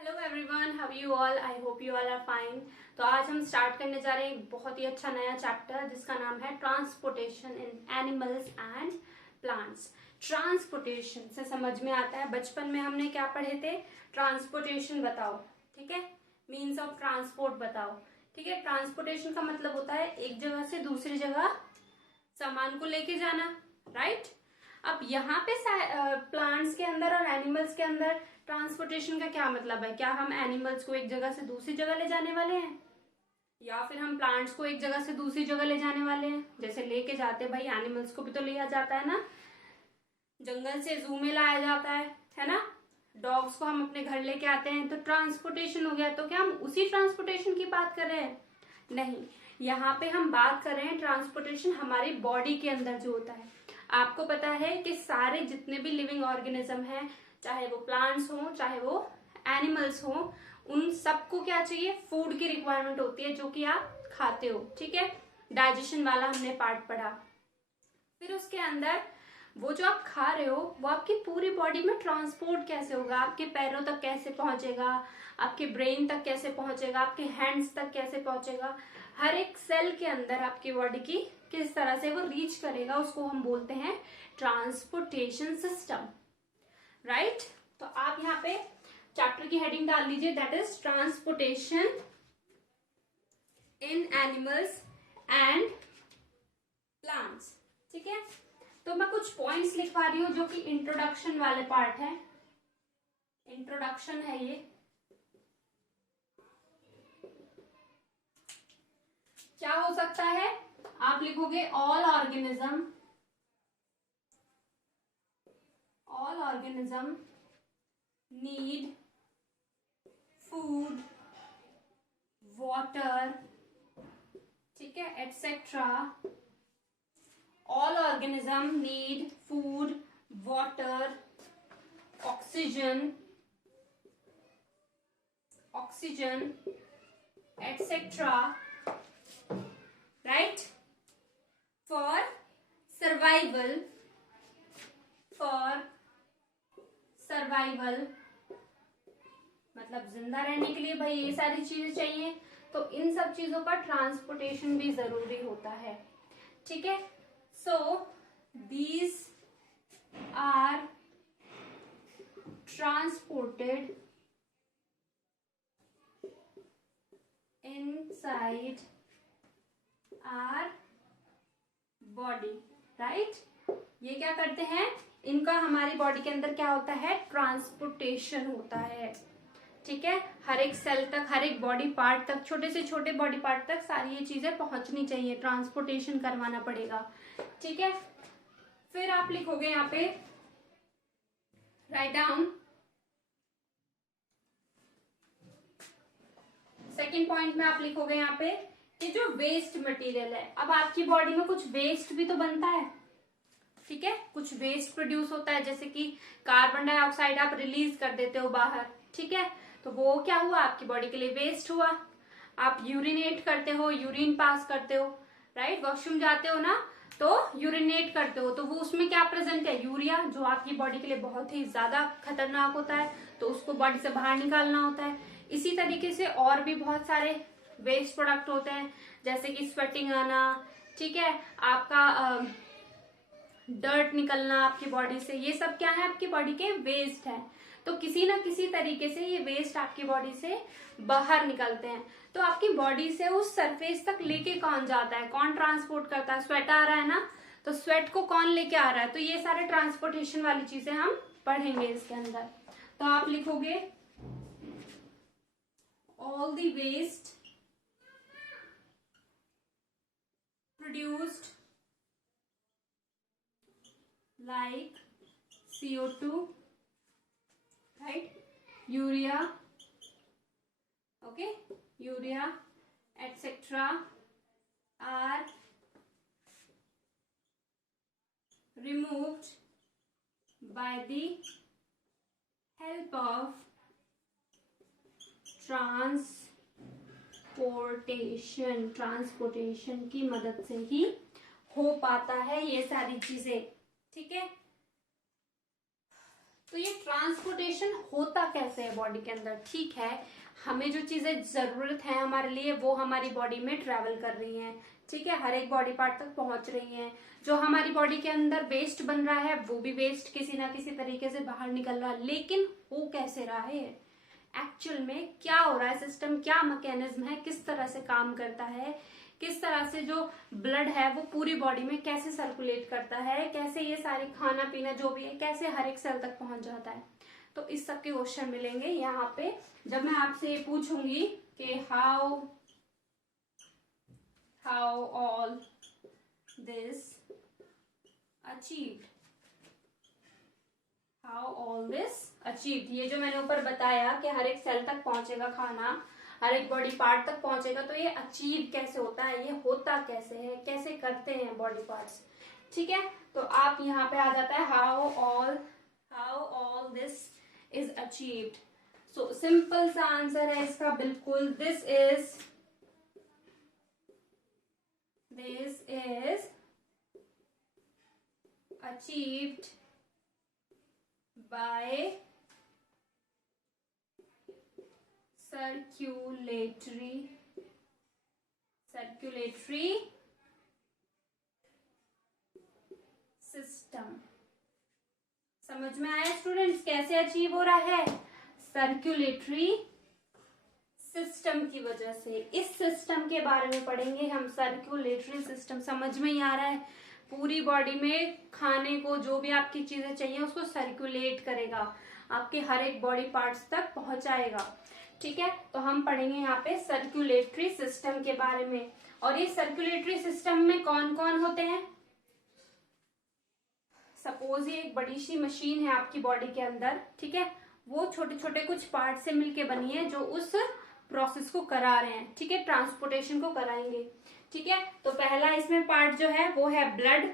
Hello everyone, how you all? I hope you all are fine. तो आज हम start करने जा रहे हैं एक बहुत ही अच्छा नया चैप्टर जिसका नाम है transportation in animals and plants. Transportation से समझ में आता है, बचपन में हमने क्या पढ़े थे? ट्रांसपोर्टेशन बताओ, ठीक है। मीन्स ऑफ ट्रांसपोर्ट बताओ, ठीक है। ट्रांसपोर्टेशन का मतलब होता है एक जगह से दूसरी जगह सामान को लेके जाना, राइट। अब यहाँ पे प्लांट्स के अंदर और एनिमल्स के अंदर ट्रांसपोर्टेशन का क्या मतलब है? क्या हम एनिमल्स को एक जगह से दूसरी जगह ले जाने वाले हैं, या फिर हम प्लांट्स को एक जगह से दूसरी जगह ले जाने वाले हैं? जैसे लेके जाते भाई, एनिमल्स को भी तो लिया जाता है ना, जंगल से जू में लाया जाता है ना। डॉग्स को हम अपने घर लेके आते हैं, तो ट्रांसपोर्टेशन हो गया। तो क्या हम उसी ट्रांसपोर्टेशन की बात कर रहे हैं? नहीं, यहाँ पे हम बात कर रहे हैं ट्रांसपोर्टेशन हमारी बॉडी के अंदर जो होता है। आपको पता है कि सारे जितने भी लिविंग ऑर्गेनिज्म हैं, चाहे वो प्लांट्स हो चाहे वो एनिमल्स हो, उन सबको क्या चाहिए? फूड की रिक्वायरमेंट होती है, जो कि आप खाते हो, ठीक है। डाइजेशन वाला हमने पार्ट पढ़ा। फिर उसके अंदर वो जो आप खा रहे हो वो आपकी पूरी बॉडी में ट्रांसपोर्ट कैसे होगा? आपके पैरों तक कैसे पहुंचेगा? आपके ब्रेन तक कैसे पहुंचेगा? आपके हैंड्स तक कैसे पहुंचेगा? हर एक सेल के अंदर आपकी बॉडी की किस तरह से वो रीच करेगा, उसको हम बोलते हैं ट्रांसपोर्टेशन सिस्टम, राइट। तो आप यहाँ पे चैप्टर की हेडिंग डाल लीजिए, that is transportation in animals and plants, ठीक है। तो मैं कुछ पॉइंट्स लिखवा रही हूं जो कि इंट्रोडक्शन वाले पार्ट है, इंट्रोडक्शन है ये। क्या हो सकता है? आप लिखोगे all organism need food, water, ठीक है, etcetera. All organism need food, water, oxygen, etcetera, right, for survival मतलब जिंदा रहने के लिए भाई ये सारी चीजें चाहिए। तो इन सब चीजों का ट्रांसपोर्टेशन भी जरूरी होता है, ठीक है। So these are transported inside our body, right. ये क्या करते हैं? इनका हमारी बॉडी के अंदर क्या होता है? ट्रांसपोर्टेशन होता है, ठीक है। हर एक सेल तक, हर एक बॉडी पार्ट तक, छोटे से छोटे बॉडी पार्ट तक सारी ये चीजें पहुंचनी चाहिए, ट्रांसपोर्टेशन करवाना पड़ेगा, ठीक है। फिर आप लिखोगे यहाँ पे, राइट डाउन सेकेंड पॉइंट में आप लिखोगे यहाँ पे कि जो वेस्ट मटेरियल है, अब आपकी बॉडी में कुछ वेस्ट भी तो बनता है, ठीक है। कुछ वेस्ट प्रोड्यूस होता है, जैसे कि कार्बन डाइऑक्साइड आप रिलीज कर देते हो बाहर, ठीक है। तो वो क्या हुआ? आपकी बॉडी के लिए वेस्ट हुआ। आप यूरिनेट करते हो, यूरिन पास करते हो, राइट। वॉशरूम जाते हो ना, तो यूरिनेट करते हो, तो वो उसमें क्या प्रेजेंट है? यूरिया, जो आपकी बॉडी के लिए बहुत ही ज्यादा खतरनाक होता है, तो उसको बॉडी से बाहर निकालना होता है। इसी तरीके से और भी बहुत सारे वेस्ट प्रोडक्ट होते हैं, जैसे कि स्वेटिंग आना, ठीक है, आपका डर्ट निकलना आपकी बॉडी से, ये सब क्या है? आपकी बॉडी के वेस्ट है। तो किसी ना किसी तरीके से ये वेस्ट आपकी बॉडी से बाहर निकलते हैं। तो आपकी बॉडी से उस सरफेस तक लेके कौन जाता है? कौन ट्रांसपोर्ट करता है? स्वेट आ रहा है ना, तो स्वेट को कौन लेके आ रहा है? तो ये सारे ट्रांसपोर्टेशन वाली चीजें हम पढ़ेंगे इसके अंदर। तो आप लिखोगे all the waste produced like CO2, right, urea, okay, urea etc. are removed by the help of transportation की मदद से ही हो पाता है ये सारी चीजें, ठीक है। तो ये ट्रांसपोर्टेशन होता कैसे है बॉडी के अंदर? ठीक है, हमें जो चीजें जरूरत है हमारे लिए वो हमारी बॉडी में ट्रेवल कर रही हैं, ठीक है, हर एक बॉडी पार्ट तक पहुंच रही हैं। जो हमारी बॉडी के अंदर वेस्ट बन रहा है वो भी वेस्ट किसी ना किसी तरीके से बाहर निकल रहा है, लेकिन हो कैसे रहा है, एक्चुअल में क्या हो रहा है, सिस्टम क्या मैकेनिज्म है, किस तरह से काम करता है, किस तरह से जो ब्लड है वो पूरी बॉडी में कैसे सर्कुलेट करता है, कैसे ये सारी खाना पीना जो भी है कैसे हर एक सेल तक पहुंच जाता है। तो इस सब के क्वेश्चन मिलेंगे यहाँ पे जब मैं आपसे पूछूंगी कि how all this achieved, how all this achieved, ये जो मैंने ऊपर बताया कि हर एक सेल तक पहुंचेगा खाना, हर एक बॉडी पार्ट तक पहुंचेगा, तो ये अचीव कैसे होता है, ये होता कैसे है, कैसे करते हैं बॉडी पार्ट्स, ठीक है। तो आप यहाँ पे आ जाता है how all this is achieved. So simple सा आंसर है इसका बिल्कुल, this is achieved by circulatory system. समझ में आया स्टूडेंट्स कैसे अचीव हो रहा है? सर्कुलेटरी सिस्टम की वजह से। इस सिस्टम के बारे में पढ़ेंगे हम, सर्कुलेटरी सिस्टम। समझ में ही आ रहा है? पूरी बॉडी में खाने को जो भी आपकी चीजें चाहिए उसको सर्कुलेट करेगा, आपके हर एक बॉडी पार्ट्स तक पहुंचाएगा, ठीक है। तो हम पढ़ेंगे यहाँ पे सर्कुलेटरी सिस्टम के बारे में। और ये सर्कुलेटरी सिस्टम में कौन कौन होते हैं? सपोज ये एक बड़ी सी मशीन है आपकी बॉडी के अंदर, ठीक है, वो छोटे छोटे कुछ पार्ट से मिलके बनी है जो उस प्रोसेस को करा रहे हैं, ठीक है, ट्रांसपोर्टेशन को कराएंगे, ठीक है। तो पहला इसमें पार्ट जो है वो है ब्लड।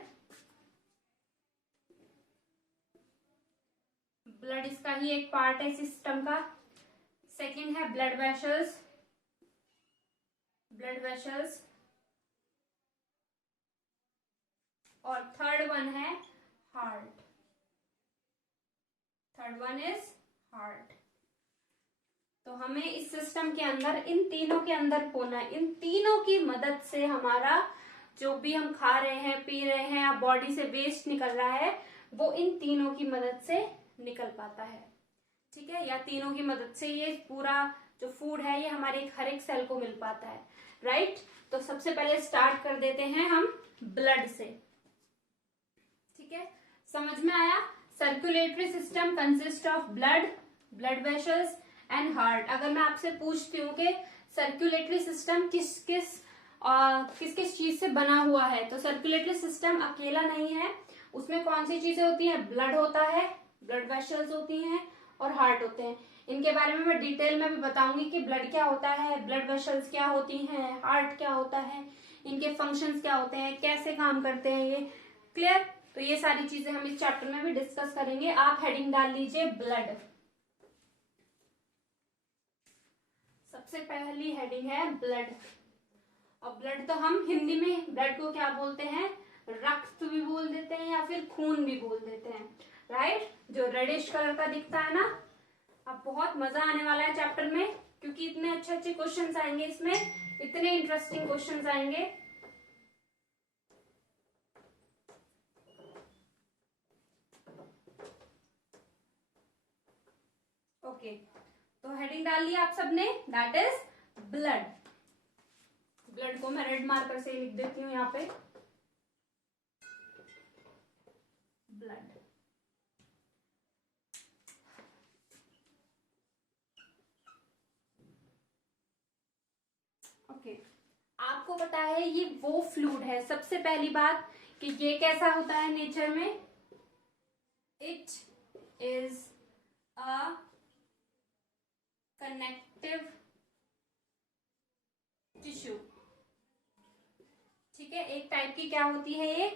ब्लड इसका ही एक पार्ट है सिस्टम का। सेकेंड है ब्लड वेसल्स, और थर्ड वन है heart. Third one is heart. तो हमें इस सिस्टम के अंदर इन तीनों के अंदर होना है। इन तीनों की मदद से हमारा जो भी हम खा रहे हैं, पी रहे हैं या बॉडी से वेस्ट निकल रहा है वो इन तीनों की मदद से निकल पाता है, ठीक है, या तीनों की मदद से ये पूरा जो फूड है ये हमारे हर एक सेल को मिल पाता है, राइट। तो सबसे पहले स्टार्ट कर देते हैं हम ब्लड से, ठीक है। समझ में आया? Circulatory system consist of blood vessels and heart. अगर मैं आपसे पूछती हूँ कि सर्कुलेटरी सिस्टम किस किस चीज से बना हुआ है, तो सर्कुलेटरी सिस्टम अकेला नहीं है, उसमें कौन सी चीजें होती हैं? ब्लड होता है, ब्लड वेसल्स होती हैं और हार्ट होते हैं। इनके बारे में मैं डिटेल में भी बताऊंगी कि ब्लड क्या होता है, ब्लड वेसल्स क्या होती हैं, हार्ट क्या होता है, इनके फंक्शंस क्या होते हैं, कैसे काम करते हैं, ये क्लियर। तो ये सारी चीजें हम इस चैप्टर में भी डिस्कस करेंगे। आप हेडिंग डाल लीजिए ब्लड। सबसे पहली हेडिंग है ब्लड। और ब्लड तो हम हिंदी में ब्लड को क्या बोलते हैं? रक्त भी बोल देते हैं या फिर खून भी बोल देते हैं, राइट। जो रेडिश कलर का दिखता है ना। अब बहुत मजा आने वाला है चैप्टर में क्योंकि इतने अच्छे अच्छे क्वेश्चंस आएंगे इसमें, इतने इंटरेस्टिंग क्वेश्चंस आएंगे। ओके, तो हेडिंग डाल लिया आप सबने, दैट इज ब्लड। ब्लड को मैं रेड मार्कर से लिख देती हूँ यहाँ पे, ब्लड। ओके, आपको पता है ये वो फ्लूइड है, सबसे पहली बात कि ये कैसा होता है नेचर में? It is a connective tissue, ठीक है। एक टाइप की क्या होती है? ये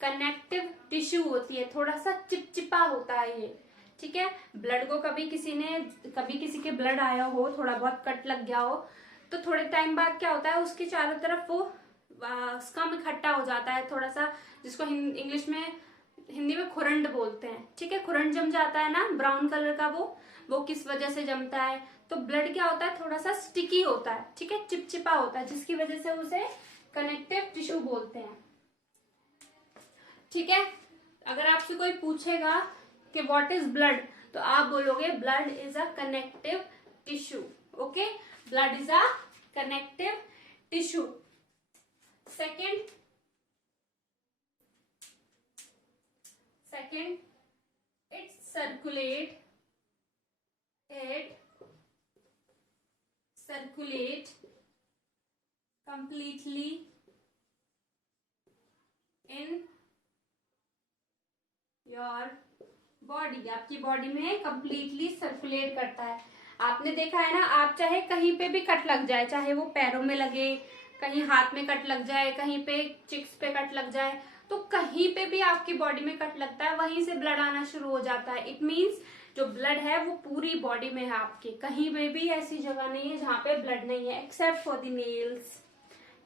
कनेक्टिव टिश्यू होती है, थोड़ा सा चिपचिपा होता है ये, ठीक है। ब्लड को कभी किसी के ब्लड आया हो, थोड़ा बहुत कट लग गया हो, तो थोड़े टाइम बाद क्या होता है उसके चारों तरफ वो स्कम इकट्ठा हो जाता है थोड़ा सा, जिसको इंग्लिश में हिंदी में खुरंड बोलते हैं, ठीक है। खुरंड जम जाता है ना ब्राउन कलर का, वो किस वजह से जमता है? तो ब्लड क्या होता है, थोड़ा सा स्टिकी होता है, ठीक है, चिपचिपा होता है, जिसकी वजह से उसे कनेक्टिव टिश्यू बोलते हैं, ठीक है। अगर आपसे कोई पूछेगा कि व्हाट इज ब्लड, तो आप बोलोगे blood is a connective tissue, okay. Blood is a connective tissue. Second it circulate completely in your body, आपकी बॉडी में कंप्लीटली सर्कुलेट करता है। आपने देखा है ना, आप चाहे कहीं पे भी कट लग जाए, चाहे वो पैरों में लगे, कहीं हाथ में कट लग जाए, कहीं पे चिक्स पे कट लग जाए, तो कहीं पे भी आपकी बॉडी में कट लगता है, वहीं से ब्लड आना शुरू हो जाता है। इट मीन्स जो ब्लड है वो पूरी बॉडी में है आपके, कहीं पे भी ऐसी जगह नहीं है जहां पे ब्लड नहीं है, एक्सेप्ट फॉर द नेल्स,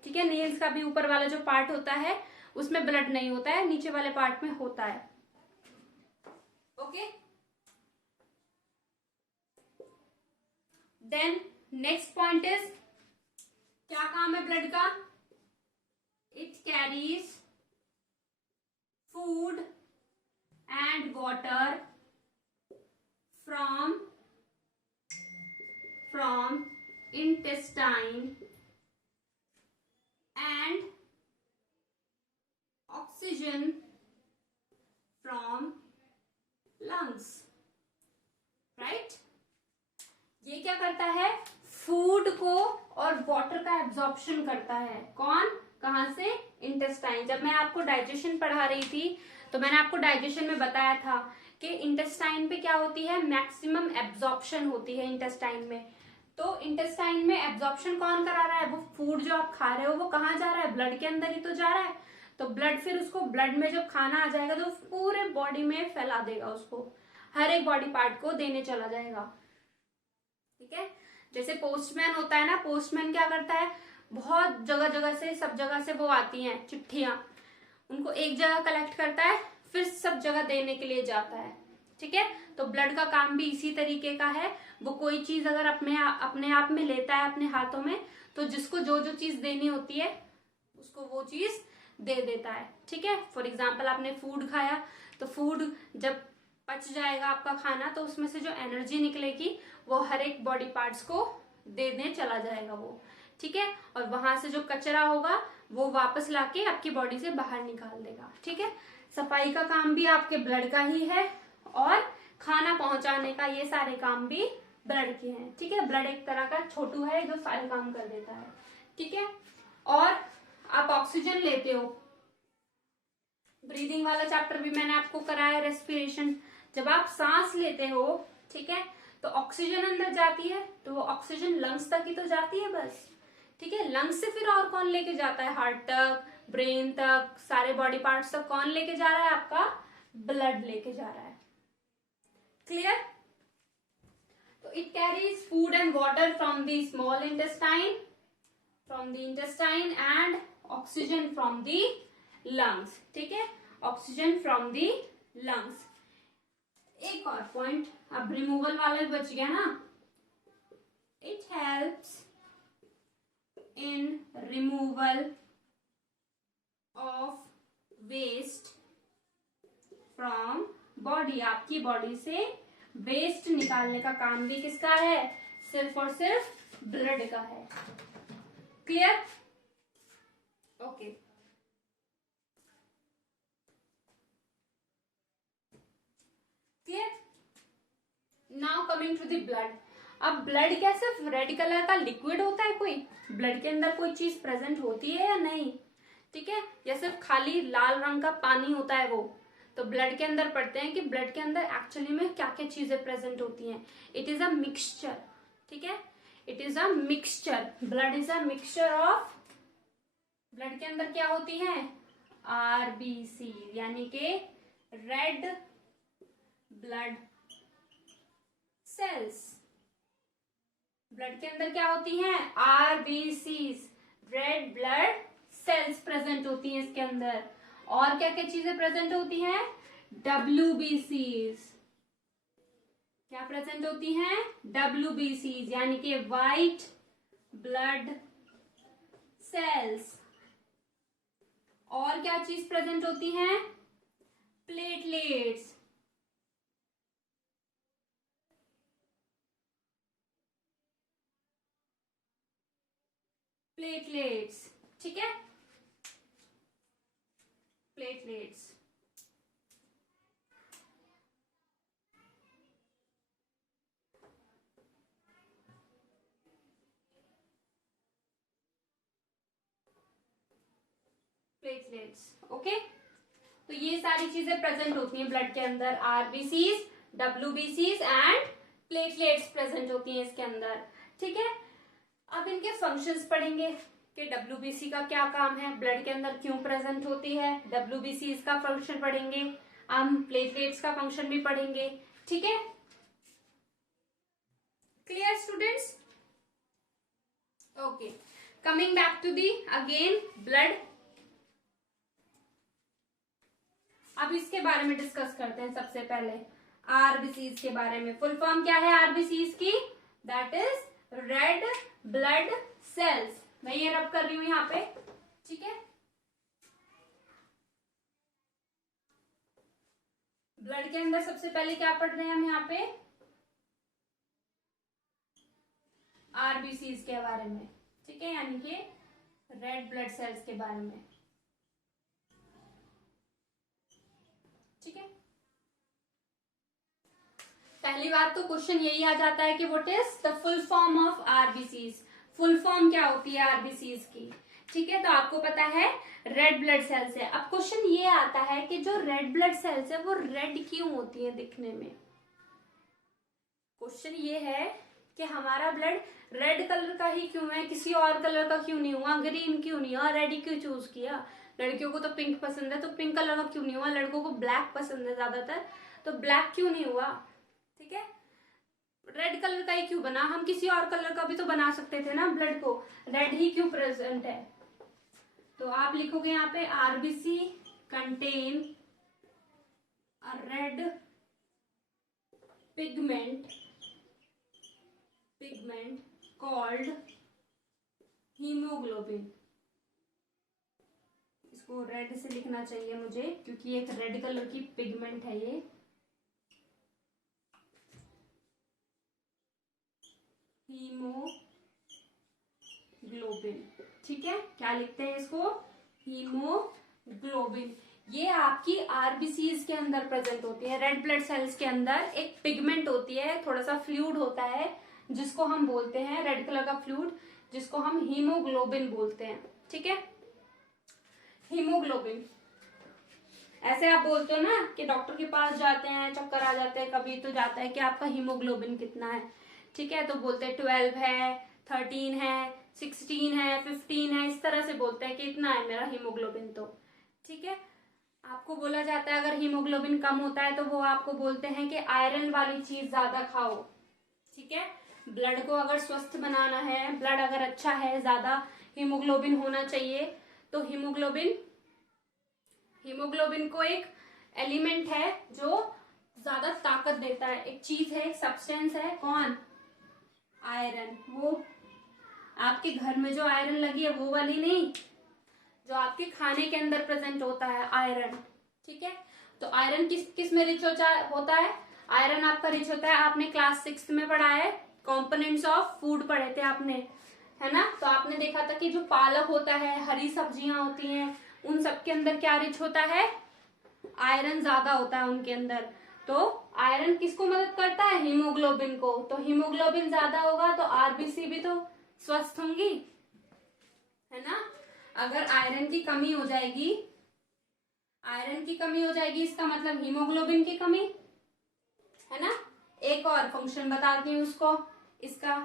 ठीक है। नेल्स का भी ऊपर वाला जो पार्ट होता है उसमें ब्लड नहीं होता है, नीचे वाले पार्ट में होता है, okay. Then next point is, क्या काम है ब्लड का? It carries food and water from intestine and oxygen from lungs, right? ये क्या करता है? फूड को और वाटर का एब्जॉर्प्शन करता है। कौन? कहां से? इंटेस्टाइन। जब मैं आपको डाइजेशन पढ़ा रही थी तो मैंने आपको डाइजेशन में बताया था कि इंटेस्टाइन पे क्या होती है, मैक्सिमम एब्जॉर्प्शन होती है इंटेस्टाइन में। तो इंटेस्टाइन में एब्जॉर्प्शन कौन करा रहा है? वो फूड जो आप खा रहे हो वो कहाँ जा रहा है? ब्लड के अंदर ही तो जा रहा है। तो ब्लड फिर उसको, ब्लड में जब खाना आ जाएगा तो पूरे बॉडी में फैला देगा, उसको हर एक बॉडी पार्ट को देने चला जाएगा, ठीक है। जैसे पोस्टमैन होता है ना, पोस्टमैन क्या करता है, बहुत जगह जगह से, सब जगह से वो आती हैं चिट्ठियां, उनको एक जगह कलेक्ट करता है, फिर सब जगह देने के लिए जाता है, ठीक है। तो ब्लड का काम भी इसी तरीके का है। वो कोई चीज अगर अपने आप में लेता है अपने हाथों में, तो जिसको जो जो चीज देनी होती है उसको वो चीज दे देता है, ठीक है। फॉर एग्जाम्पल आपने फूड खाया, तो फूड जब पच जाएगा आपका खाना, तो उसमें से जो एनर्जी निकलेगी वो हर एक बॉडी पार्ट्स को देने चला जाएगा वो, ठीक है। और वहां से जो कचरा होगा वो वापस लाके आपकी बॉडी से बाहर निकाल देगा, ठीक है। सफाई का काम भी आपके ब्लड का ही है, और खाना पहुंचाने का ये सारे काम भी ब्लड के हैं, ठीक है। ब्लड एक तरह का छोटू है जो सारे काम कर देता है, ठीक है। और आप ऑक्सीजन लेते हो, ब्रीदिंग वाला चैप्टर भी मैंने आपको कराया, रेस्पिरेशन। जब आप सांस लेते हो, ठीक है, तो ऑक्सीजन अंदर जाती है, तो वो ऑक्सीजन लंग्स तक ही तो जाती है बस, ठीक है। लंग्स से फिर और कौन लेके जाता है? हार्ट तक, ब्रेन तक, सारे बॉडी पार्ट्स तक कौन लेके जा रहा है? आपका ब्लड लेके जा रहा है, क्लियर। तो it carries food and water from the small intestine, and oxygen from the lungs, ठीक है, ऑक्सीजन फ्रॉम द लंग्स। एक और पॉइंट, अब रिमूवल वाला भी बच गया ना। It helps in removal of waste from body, आपकी बॉडी से वेस्ट निकालने का काम भी किसका है? सिर्फ और सिर्फ ब्लड का है, clear, okay. Clear, now coming to the blood. अब ब्लड क्या सिर्फ रेड कलर का लिक्विड होता है? कोई ब्लड के अंदर कोई चीज प्रेजेंट होती है या नहीं, ठीक है, या सिर्फ खाली लाल रंग का पानी होता है वो? तो ब्लड के अंदर पढ़ते हैं कि ब्लड के अंदर एक्चुअली में क्या क्या चीजें प्रेजेंट होती हैं। इट इज अ मिक्सचर, ठीक है, it is a mixture. Blood is a mixture of, blood के अंदर क्या होती है? आरबीसी, यानी कि रेड ब्लड सेल्स। ब्लड के अंदर क्या होती हैं? RBCs, red blood cells present होती हैं इसके अंदर। और क्या क्या चीजें प्रेजेंट होती हैं? WBCs क्या प्रेजेंट होती हैं? WBCs यानी कि व्हाइट ब्लड सेल्स। और क्या चीज प्रेजेंट होती हैं? प्लेटलेट्स। प्लेटलेट्स, ठीक है, प्लेटलेट्स। Platelets, okay. तो ये सारी चीजें प्रेजेंट होती हैं ब्लड के अंदर, आरबीसीज, डब्ल्यूबीसीज एंड प्लेटलेट्स प्रेजेंट होती हैं इसके अंदर, ठीक है। अब इनके फंक्शंस पढ़ेंगे कि डब्ल्यूबीसी का क्या काम है, ब्लड के अंदर क्यों प्रेजेंट होती है, डब्ल्यूबीसीज का फंक्शन पढ़ेंगे, हम प्लेटलेट्स का फंक्शन भी पढ़ेंगे, ठीक है। Clear students? Okay, coming back to the again blood. अब इसके बारे में डिस्कस करते हैं सबसे पहले आरबीसीज के बारे में। फुल फॉर्म क्या है आरबीसीज की? That is red blood cells. मैं ये रब कर रही हूं यहाँ पे, ठीक है। ब्लड के अंदर सबसे पहले क्या पढ़ रहे हैं हम यहाँ पे? आरबीसीज के बारे में, ठीक है, यानी कि रेड ब्लड सेल्स के बारे में, ठीक है। पहली बात तो क्वेश्चन यही आ जाता है कि what is the full form of RBCs. Full form क्या होती है आरबीसीज की, ठीक है। तो आपको पता है रेड ब्लड सेल्स है। अब क्वेश्चन ये आता है कि जो रेड ब्लड सेल्स है वो रेड क्यों होती है दिखने में? क्वेश्चन ये है कि हमारा ब्लड रेड कलर का ही क्यों है, किसी और कलर का क्यों नहीं हुआ, ग्रीन क्यों नहीं हुआ, रेड क्यों चूज किया? लड़कियों को तो पिंक पसंद है तो पिंक कलर का क्यों नहीं हुआ, लड़कों को ब्लैक पसंद है ज्यादातर तो ब्लैक क्यों नहीं हुआ, ठीक है। रेड कलर का ही क्यों बना? हम किसी और कलर का भी तो बना सकते थे ना ब्लड को, रेड ही क्यों प्रेजेंट है? तो आप लिखोगे यहाँ पे RBC contain a red pigment called haemoglobin. इसको रेड से लिखना चाहिए मुझे क्योंकि एक रेड कलर की पिगमेंट है ये, हीमोग्लोबिन, ठीक है। क्या लिखते हैं इसको? हीमोग्लोबिन। ये आपकी आरबीसीज के अंदर प्रेजेंट होती है। रेड ब्लड सेल्स के अंदर एक पिगमेंट होती है, थोड़ा सा फ्लूइड होता है जिसको हम बोलते हैं, रेड कलर का फ्लूइड जिसको हम हीमोग्लोबिन बोलते हैं, ठीक है। हीमोग्लोबिन, ऐसे आप बोलते हो ना कि डॉक्टर के पास जाते हैं, चक्कर आ जाते हैं, कभी तो जाता है कि आपका हीमोग्लोबिन कितना है, ठीक है। तो बोलते हैं 12 है, 13 है, 16 है, 15 है, इस तरह से बोलते हैं कि इतना है मेरा हीमोग्लोबिन, तो ठीक है। आपको बोला जाता है अगर हीमोग्लोबिन कम होता है तो वो आपको बोलते हैं कि आयरन वाली चीज ज्यादा खाओ, ठीक है। ब्लड को अगर स्वस्थ बनाना है, ब्लड अगर अच्छा है, ज्यादा हीमोग्लोबिन होना चाहिए, तो हीमोग्लोबिन को एक एलिमेंट है जो ज्यादा ताकत देता है, एक चीज है, एक सब्सटेंस है, कौन? आयरन। वो आपके घर में जो आयरन लगी है वो वाली नहीं, जो आपके खाने के अंदर प्रेजेंट होता है आयरन, ठीक है। तो आयरन किस में रिच होता है? आयरन आपका रिच होता है, आपने क्लास 6 में पढ़ा है, कंपोनेंट्स ऑफ फूड पढ़े थे आपने, है ना। तो आपने देखा था कि जो पालक होता है, हरी सब्जियां होती हैं, उन सब के अंदर क्या रिच होता है? आयरन ज्यादा होता है उनके अंदर। तो आयरन किसको मदद करता है? हीमोग्लोबिन को। तो हीमोग्लोबिन ज्यादा होगा तो आरबीसी भी तो स्वस्थ होंगी, है ना। अगर आयरन की कमी हो जाएगी, इसका मतलब हीमोग्लोबिन की कमी, है ना। एक और फंक्शन बताती हूँ उसको, इसका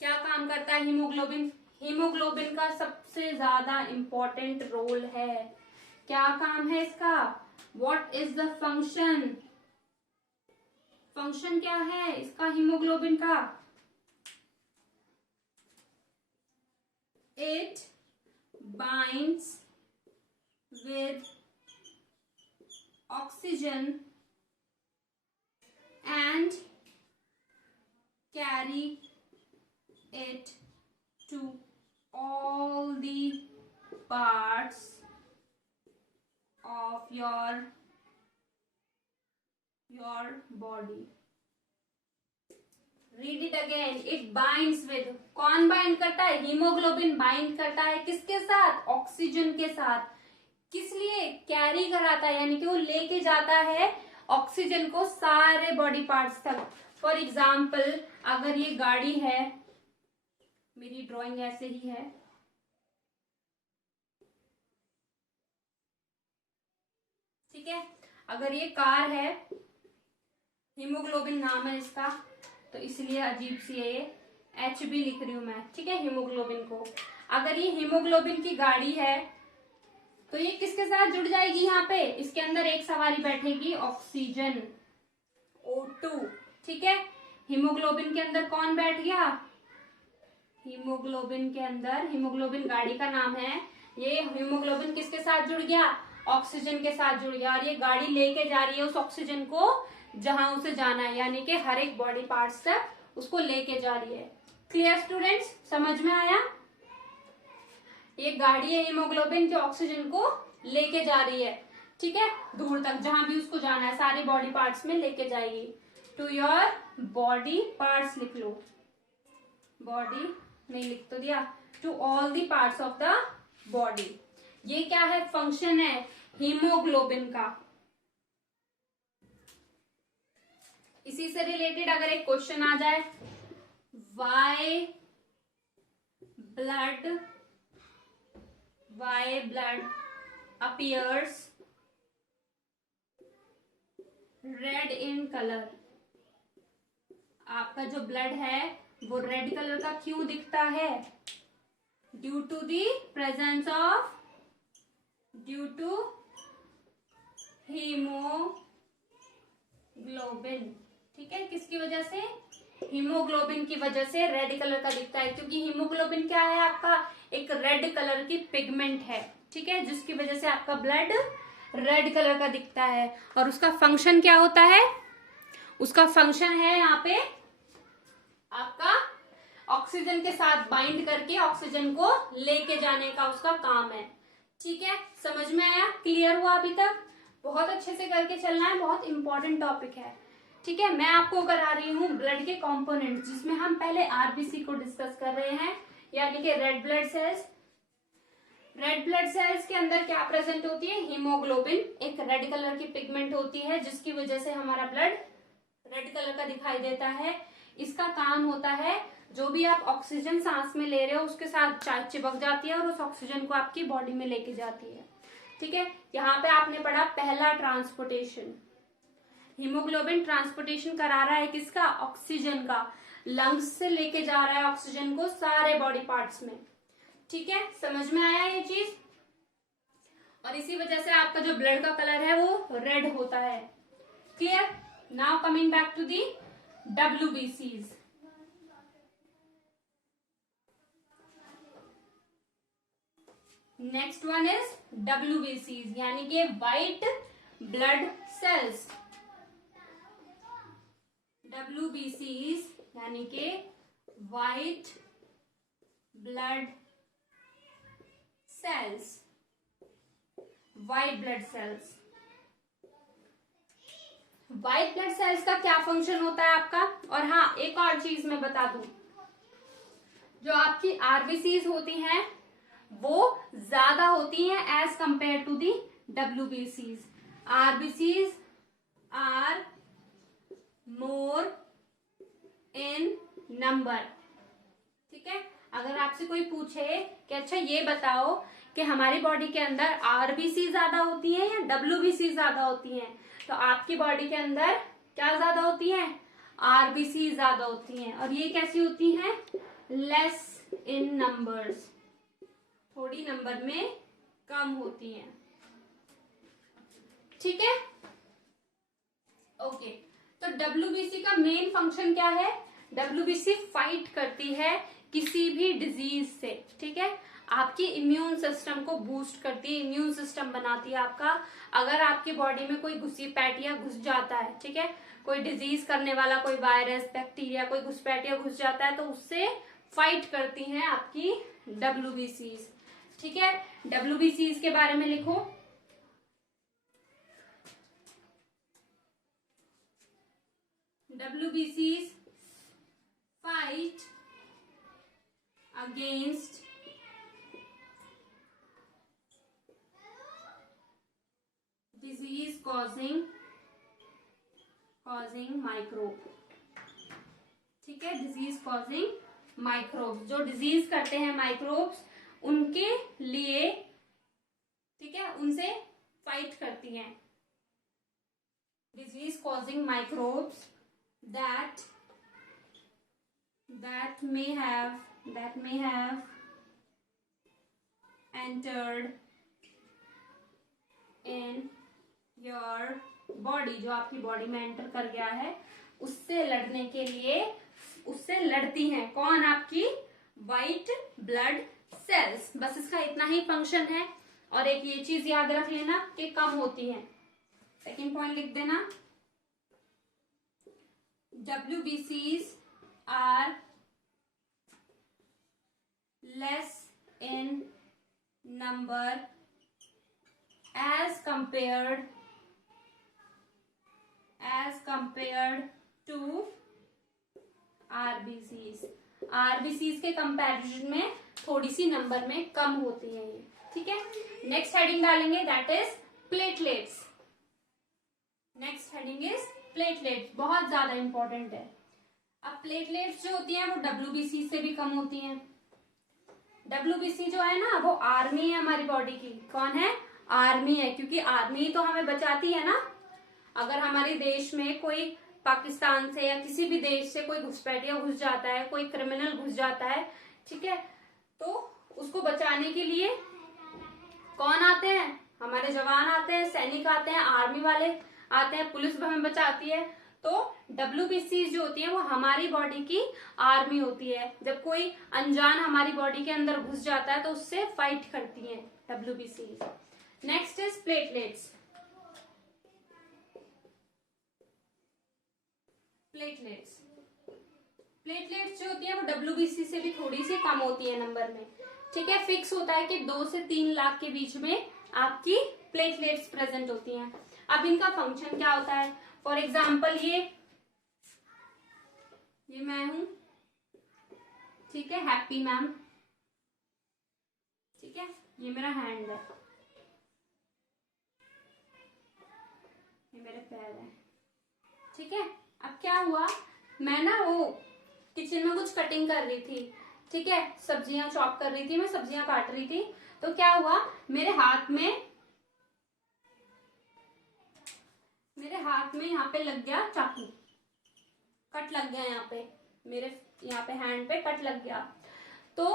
क्या काम करता है हीमोग्लोबिन। हीमोग्लोबिन का सबसे ज्यादा इंपॉर्टेंट रोल है, क्या काम है इसका? What is the function? Function क्या है इसका हीमोग्लोबिन का? It binds with oxygen and carry it to all the parts of your body. Read it again. It binds with. कौन बाइंड करता है? हीमोग्लोबिन बाइंड करता है किसके साथ? ऑक्सीजन के साथ. किस लिए? कैरी कराता है, यानी कि वो लेके जाता है ऑक्सीजन को सारे बॉडी पार्ट्स तक. फॉर एग्जाम्पल अगर ये गाड़ी है, मेरी ड्राइंग ऐसे ही है, ठीक है. अगर ये कार है, हीमोग्लोबिन नाम है इसका, तो इसलिए अजीब सी है ये, HB लिख रही हूं मैं, ठीक है, हीमोग्लोबिन को. अगर ये हीमोग्लोबिन की गाड़ी है तो ये किसके साथ जुड़ जाएगी? यहाँ पे इसके अंदर एक सवारी बैठेगी, ऑक्सीजन, O2, ठीक है. हीमोग्लोबिन के अंदर कौन बैठ गया? हीमोग्लोबिन के अंदर, हीमोग्लोबिन गाड़ी का नाम है, ये हीमोग्लोबिन किसके साथ जुड़ गया? ऑक्सीजन के साथ जुड़ गया. और ये गाड़ी लेके जा रही है उस ऑक्सीजन को जहां उसे जाना है, यानी कि हर एक बॉडी पार्ट्स तक उसको लेके जा रही है. Clear students? समझ में आया? ये गाड़ी है हीमोग्लोबिन जो ऑक्सीजन को लेके जा रही है, ठीक है, दूर तक जहां भी उसको जाना है, सारे बॉडी पार्ट्स में लेके जाएगी. टू योर बॉडी पार्ट्स लिख लो. बॉडी नहीं लिख तो दिया. To all the parts of the body. ये क्या है? फंक्शन है हीमोग्लोबिन का. इसी से रिलेटेड अगर एक क्वेश्चन आ जाए, why blood appears red in colour. आपका जो ब्लड है वो रेड कलर का क्यों दिखता है? Due to haemoglobin. ठीक है, किसकी वजह से? हीमोग्लोबिन की वजह से रेड कलर का दिखता है, क्योंकि हीमोग्लोबिन क्या है? आपका एक रेड कलर की पिगमेंट है, ठीक है, जिसकी वजह से आपका ब्लड रेड कलर का दिखता है. और उसका फंक्शन क्या होता है? उसका फंक्शन है यहाँ पे आपका ऑक्सीजन के साथ बाइंड करके ऑक्सीजन को लेके जाने का उसका काम है. ठीक है, समझ में आया? क्लियर हुआ अभी तक? बहुत अच्छे से करके चलना है, बहुत इंपॉर्टेंट टॉपिक है. ठीक है, मैं आपको करा रही हूँ ब्लड के कंपोनेंट, जिसमें हम पहले आरबीसी को डिस्कस कर रहे हैं, यानी कि red blood cells. Red blood cells के अंदर क्या प्रेजेंट होती है? हीमोग्लोबिन, एक रेड कलर की पिगमेंट होती है, जिसकी वजह से हमारा ब्लड रेड कलर का दिखाई देता है. इसका काम होता है, जो भी आप ऑक्सीजन सांस में ले रहे हो उसके साथ चिपक जाती है और उस ऑक्सीजन को आपकी बॉडी में लेके जाती है. ठीक है, यहाँ पे आपने पढ़ा पहला ट्रांसपोर्टेशन. हीमोग्लोबिन ट्रांसपोर्टेशन करा रहा है किसका? ऑक्सीजन का. लंग्स से लेके जा रहा है ऑक्सीजन को सारे बॉडी पार्ट्स में. ठीक है, समझ में आया ये चीज? और इसी वजह से आपका जो ब्लड का कलर है वो रेड होता है. Clear? Now coming back to the WBCs. Next one is WBCs, यानी कि व्हाइट ब्लड सेल्स. WBCs यानी कि white blood cells. White blood cells. White blood cells का क्या फंक्शन होता है आपका? और हाँ, एक और चीज मैं बता दूं, जो आपकी आरबीसीज होती हैं वो ज्यादा होती हैं as compare to the WBCs. RBCs are more in number. ठीक है, अगर आपसे कोई पूछे कि अच्छा ये बताओ कि हमारी बॉडी के अंदर आरबीसी ज्यादा होती है या WBC ज्यादा होती हैं, तो आपकी बॉडी के अंदर क्या ज्यादा होती है? आरबीसी ज्यादा होती हैं. और ये कैसी होती हैं? लेस इन नंबर्स, थोड़ी नंबर में कम होती हैं. ठीक है, ओके. तो WBC का मेन फंक्शन क्या है? WBC फाइट करती है किसी भी डिजीज से, ठीक है। आपकी इम्यून सिस्टम को बूस्ट करती है, इम्यून सिस्टम बनाती है आपका। अगर आपकी बॉडी में कोई घुसीपैठिया घुस जाता है, ठीक है, कोई डिजीज करने वाला कोई वायरस, बैक्टीरिया, कोई घुसपैठिया घुस जाता है, तो उससे फाइट करती हैं आपकी WBCs, ठीक है। WBCs के बारे में लिखो। WBCs fight against disease causing microbe, ठीक है, डिजीज कॉजिंग माइक्रोब्स, जो डिजीज करते हैं माइक्रोब्स उनके लिए, ठीक है, उनसे फाइट करती हैं। Disease causing microbes that may have entered in your body, जो आपकी बॉडी में एंटर कर गया है, उससे लड़ने के लिए उससे लड़ती हैं कौन? आपकी व्हाइट ब्लड सेल्स। बस इसका इतना ही फंक्शन है। और एक ये चीज याद रख लेना कि कम होती है। सेकेंड पॉइंट लिख देना, WBCs are less in number as compared to RBCs। RBCs के कंपैरिजन में थोड़ी सी नंबर में कम होती है ये, ठीक है। नेक्स्ट हेडिंग डालेंगे, that is platelets. Next heading is platelets, बहुत ज्यादा इंपॉर्टेंट है। अब प्लेटलेट्स जो होती हैं वो WBC से भी कम होती हैं। WBC जो है ना वो आर्मी है हमारी बॉडी की। कौन है? आर्मी है, क्योंकि आर्मी तो हमें बचाती है ना। अगर हमारे देश में कोई पाकिस्तान से या किसी भी देश से कोई घुसपैठिया घुस जाता है, कोई क्रिमिनल घुस जाता है, ठीक है, तो उसको बचाने के लिए कौन आते हैं? हमारे जवान आते हैं, सैनिक आते हैं, आर्मी वाले आते हैं, पुलिस हमें बचाती है। तो WBC जो होती है वो हमारी बॉडी की आर्मी होती है। जब कोई अनजान हमारी बॉडी के अंदर घुस जाता है तो उससे फाइट करती है WBC। Next is platelets. Platelets जो होती है वो WBC से भी थोड़ी सी कम होती है नंबर में, ठीक है। फिक्स होता है कि 2 से 3 लाख के बीच में आपकी प्लेटलेट्स प्रेजेंट होती हैं। अब इनका फंक्शन क्या होता है? फॉर एग्जाम्पल ये मैं हूं, ठीक है, हैप्पी मैम, ठीक है, ये मेरा हैंड है, ये मेरे पैर है, ठीक है। अब क्या हुआ, मैं ना वो किचन में कुछ कटिंग कर रही थी, ठीक है, सब्जियां चॉप कर रही थी, मैं सब्जियां काट रही थी, तो क्या हुआ, मेरे हाथ में यहाँ पे लग गया चाकू, कट लग गया यहाँ पे, मेरे यहाँ पे हैंड पे कट लग गया। तो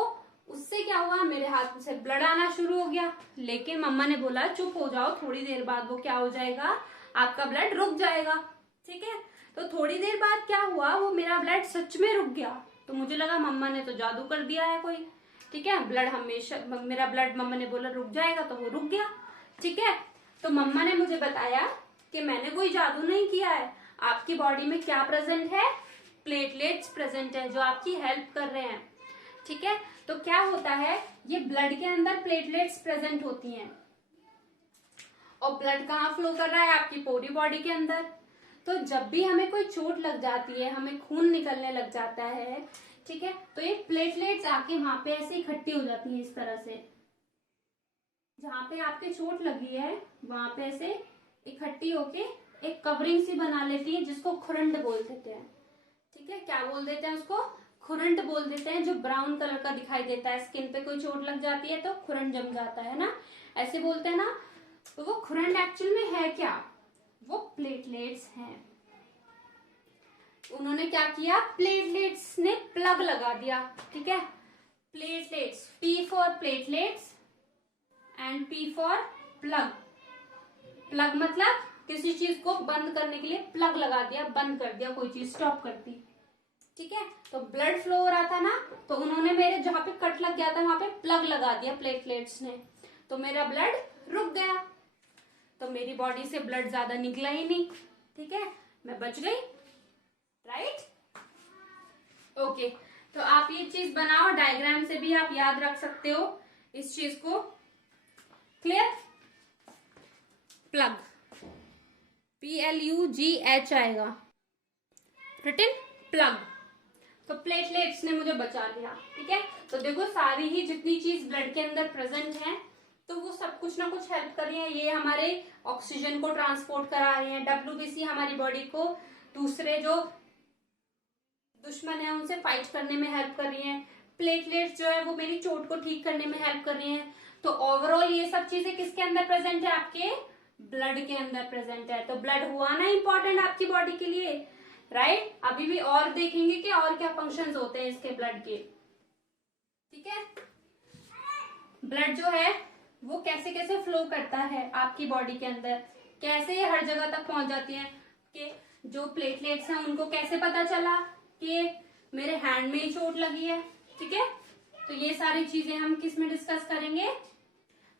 उससे क्या हुआ, मेरे हाथ से ब्लड आना शुरू हो गया। लेकिन मम्मा ने बोला चुप हो जाओ, थोड़ी देर बाद वो क्या हो जाएगा, आपका ब्लड रुक जाएगा, ठीक है। तो थोड़ी देर बाद क्या हुआ, वो मेरा ब्लड सच में रुक गया। तो मुझे लगा मम्मा ने तो जादू कर दिया है कोई, ठीक है, ब्लड हमेशा, मेरा ब्लड मम्मा ने बोला रुक जाएगा तो वो रुक गया, ठीक है। तो मम्मा ने मुझे बताया कि मैंने कोई जादू नहीं किया है, आपकी बॉडी में क्या प्रेजेंट है, प्लेटलेट्स प्रेजेंट है जो आपकी हेल्प कर रहे हैं, ठीक है। तो क्या होता है, ये ब्लड के अंदर प्लेटलेट्स प्रेजेंट होती हैं और ब्लड कहाँ फ्लो कर रहा है, आपकी पूरी बॉडी के अंदर। तो जब भी हमें कोई चोट लग जाती है, हमें खून निकलने लग जाता है, ठीक है, तो ये प्लेटलेट्स आके वहां पे ऐसे इकट्ठी हो जाती हैं इस तरह से। जहां पे आपके चोट लगी है वहां पे ऐसे इकट्ठी होके एक कवरिंग सी बना लेती है, जिसको खुरंड बोल देते हैं, ठीक है। क्या बोल देते हैं उसको? खुरंड बोल देते हैं, जो ब्राउन कलर का दिखाई देता है। स्किन पे कोई चोट लग जाती है तो खुरंड जम जाता है ना, ऐसे बोलते हैं ना। तो वो खुरंड एक्चुअल में है क्या? वो प्लेटलेट्स हैं। उन्होंने क्या किया, प्लेटलेट्स ने प्लग लगा दिया, ठीक है। Platelets, P for platelets and P for plug. Plug मतलब किसी चीज को बंद करने के लिए प्लग लगा दिया, बंद कर दिया, कोई चीज स्टॉप कर दी, ठीक है। तो ब्लड फ्लो हो रहा था ना, तो उन्होंने मेरे जहां पे कट लग गया था वहां पे प्लग लगा दिया प्लेटलेट्स ने, तो मेरा ब्लड रुक गया, तो मेरी बॉडी से ब्लड ज्यादा निकला ही नहीं। ठीक है, मैं बच गई, राइट। ओके, तो आप ये चीज बनाओ, डायग्राम से भी आप याद रख सकते हो इस चीज को। क्लियर? प्लग, PLUGH आएगा, रिटन प्लग। तो प्लेटलेट्स ने मुझे बचा लिया। ठीक है, तो देखो सारी ही जितनी चीज ब्लड के अंदर प्रेजेंट है, तो वो सब कुछ ना कुछ हेल्प कर रही है। ये हमारे ऑक्सीजन को ट्रांसपोर्ट करा रहे हैं, WBC हमारी बॉडी को दूसरे जो दुश्मन है उनसे फाइट करने में हेल्प कर रही है। प्लेटलेट्स जो है वो मेरी चोट को ठीक करने में हेल्प कर रही हैं। तो ओवरऑल ये सब चीजें किसके अंदर प्रेजेंट है? आपके ब्लड के अंदर प्रेजेंट है। तो ब्लड हुआ ना इंपॉर्टेंट आपकी बॉडी के लिए, राइट। अभी भी और देखेंगे कि और क्या फंक्शंस होते हैं इसके ब्लड के। ठीक है, ब्लड जो है वो कैसे कैसे फ्लो करता है आपकी बॉडी के अंदर, कैसे ये हर जगह तक पहुंच जाती है। कि जो प्लेटलेट्स हैं उनको कैसे पता चला कि मेरे हैंड में ही चोट लगी है। ठीक है, तो ये सारी चीजें हम किस में डिस्कस करेंगे।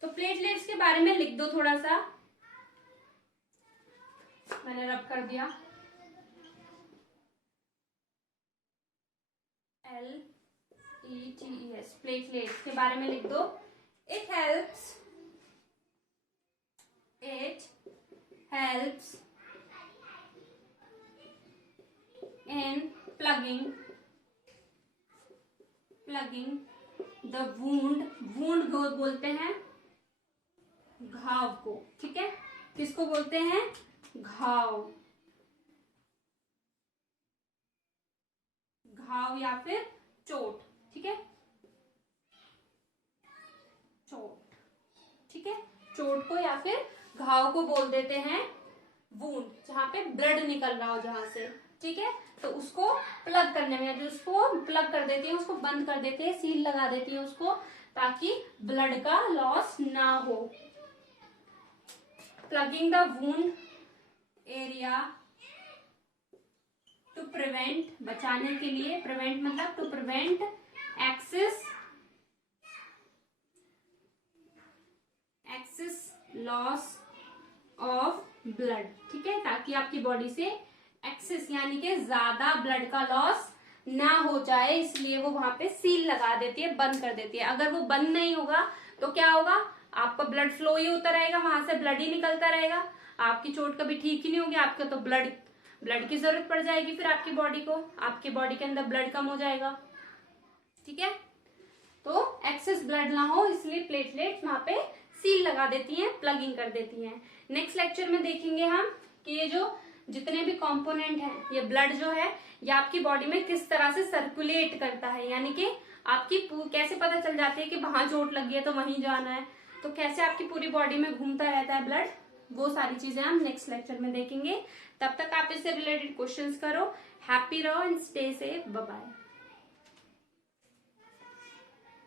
तो प्लेटलेट्स के बारे में लिख दो थोड़ा सा, मैंने रब कर दिया। LETES, प्लेटलेट्स के बारे में लिख दो। It helps in plugging the wound को बोलते हैं घाव को। ठीक है, किसको बोलते हैं? घाव या फिर चोट। ठीक है, चोट। ठीक है, चोट को या फिर घाव को बोल देते हैं वूंड, जहां पे ब्लड निकल रहा हो जहां से। ठीक है, तो उसको प्लग करने में, जो उसको प्लग कर देती है, उसको बंद कर देते हैं, सील लगा देती है उसको, ताकि ब्लड का लॉस ना हो। Plugging the wound area to prevent, बचाने के लिए, प्रिवेंट मतलब to prevent excess loss of blood. ठीक है, ताकि आपकी बॉडी से एक्सेस यानी कि ज्यादा ब्लड का लॉस ना हो जाए, इसलिए वो वहां पे सील लगा देती है, बंद कर देती है। अगर वो बंद नहीं होगा तो क्या होगा? आपका ब्लड फ्लो ही होता रहेगा, वहां से ब्लड ही निकलता रहेगा, आपकी चोट कभी ठीक ही नहीं होगी। आपका तो ब्लड की जरूरत पड़ जाएगी फिर आपकी बॉडी को, आपकी बॉडी के अंदर ब्लड कम हो जाएगा। ठीक है, तो एक्सेस ब्लड ना हो इसलिए प्लेटलेट्स वहां पे सील लगा देती हैं, प्लगिंग कर देती हैं। नेक्स्ट लेक्चर में देखेंगे हम कि ये जो जितने भी कंपोनेंट हैं, ये ब्लड जो है ये आपकी बॉडी में किस तरह से सर्कुलेट करता है, यानी कि आपकी कैसे पता चल जाती है कि वहां चोट लगी है तो वहीं जाना है, तो कैसे आपकी पूरी बॉडी में घूमता रहता है ब्लड, वो सारी चीजें हम नेक्स्ट लेक्चर में देखेंगे। तब तक आप इससे रिलेटेड क्वेश्चंस करो। हैप्पी रहो and stay safe, bye bye.